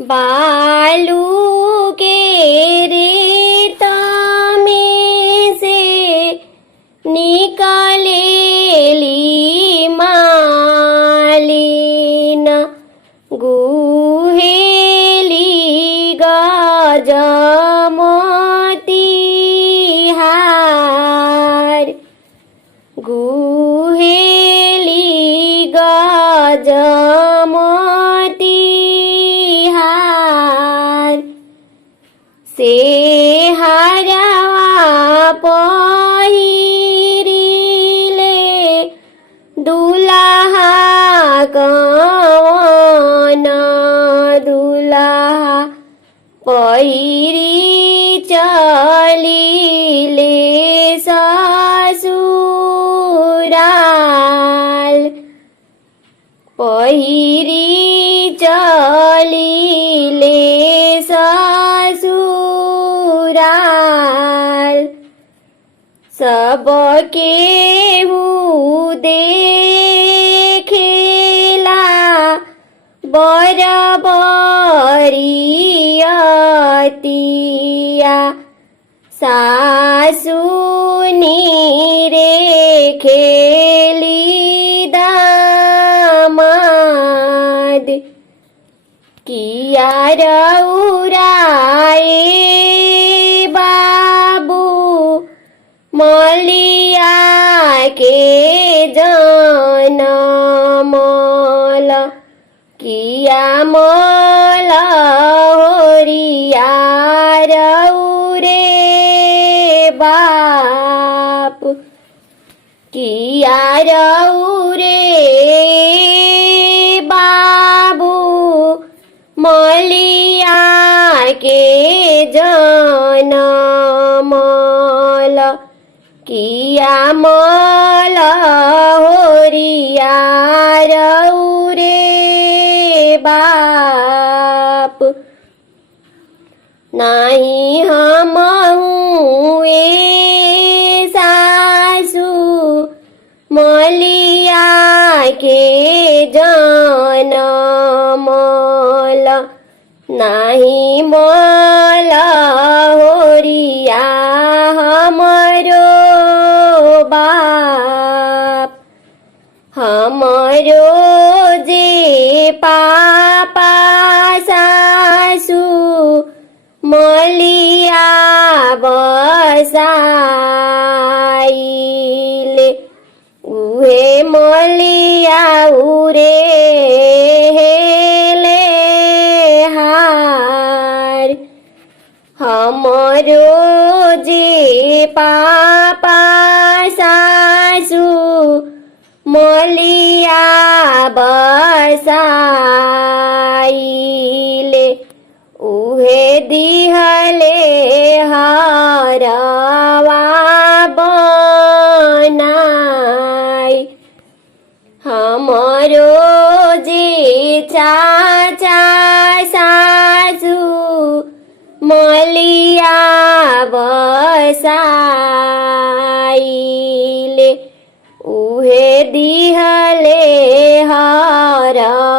बालू के रेता में से निकलेली मालिन गुहेली गजमती हार गुहेली गजमती हार से हरवा पहिरिले दुल्हा कवन दुल्हा पहिरी चलिले ससुराल पहिरी चलिले ससुराल सबके देखेला बरबरियतिया सासुनी रे खेली दामाद किया रउराए बाबू मलिया के जनमल किया मल होरिया रउरे बाप किया रउरे बाबू मलिया के जनमल किया मल होरिया रउरे बाप नाही हमहु ए सासु मलिया के जनमल नाही मल होरिया हमरो बाप हमरो जे पापा सासु मलिया बसाइले उहे मलिया उरे हेले हार हमरो जे पापा सासु मलिया बसाइले उहे दिहले हरवा बनाई हमरो जे चाचा सासु मलिया बसाइले उहे दिहले हरवा